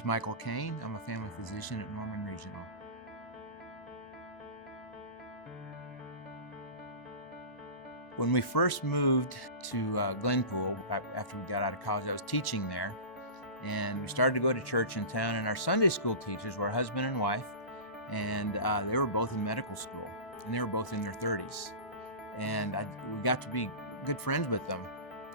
is Michael Cain. I'm a family physician at Norman Regional. When we first moved to Glenpool, after we got out of college, I was teaching there, and we started to go to church in town, and our Sunday school teachers were a husband and wife, and they were both in medical school, and they were both in their 30s. And we got to be good friends with them.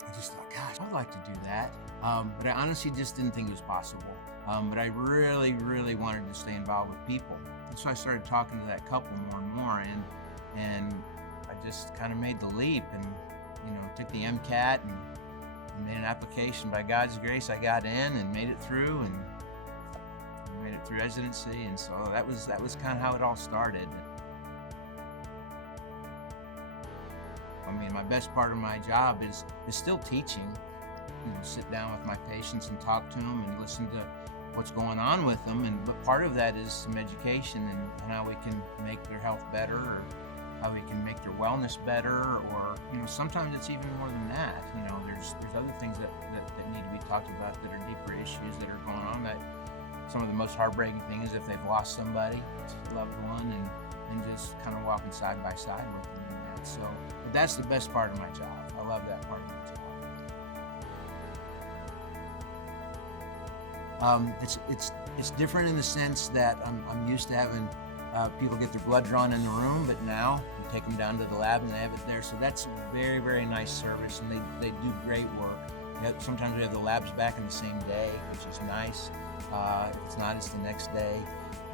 I just thought, gosh, I'd like to do that. But I honestly just didn't think it was possible. But I really, really wanted to stay involved with people. And so I started talking to that couple more and more, and I just kind of made the leap and, took the MCAT and made an application. By God's grace, I got in and made it through and made it through residency. And so that was kind of how it all started. I mean, my best part of my job is still teaching. Sit down with my patients and talk to them and listen to what's going on with them. But part of that is some education and how we can make their health better, or how we can make their wellness better, or sometimes it's even more than that. There's other things that need to be talked about that are deeper issues that are going on. That some of the most heartbreaking things if they've lost somebody, a loved one, and just kind of walking side by side with them in that. So, but that's the best part of my job. I love that part of my job. It's different in the sense that I'm used to having people get their blood drawn in the room, but now we take them down to the lab and they have it there. So that's a very, very nice service, and they do great work. Sometimes we have the labs back in the same day, which is nice. If it's not, it's the next day.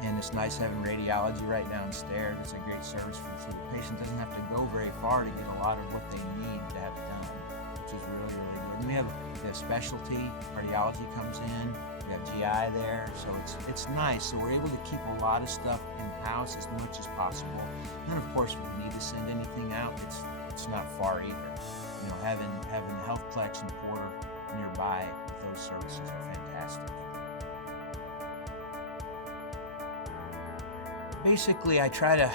And it's nice having radiology right downstairs. It's a great service so the patient doesn't have to go very far to get a lot of what they need to have done, which is really, really good. And we have specialty, cardiology comes in, we have GI there, so it's nice. So we're able to keep a lot of stuff in-house as much as possible. And of course, if we need to send anything out, it's not far either. Having the Healthplex and Porter nearby with those services are fantastic. Basically, I try to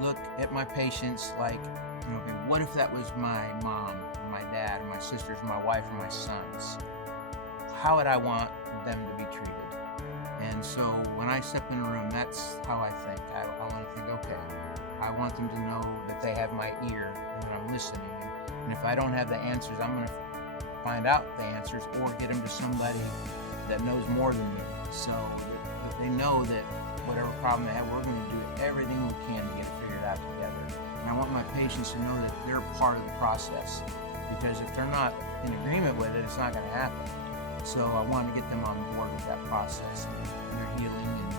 look at my patients like, okay, what if that was my mom, or my dad, or my sisters, or my wife, or my sons? How would I want them to be treated? And so when I step in a room, that's how I think. I want to think, okay, I want them to know that they have my ear and that I'm listening. And if I don't have the answers, I'm going to find out the answers or get them to somebody that knows more than me, so that they know that whatever problem they have, we're going to do everything we can to get it figured out together. And I want my patients to know that they're part of the process, because if they're not in agreement with it, it's not going to happen. So I want to get them on board with that process and their healing and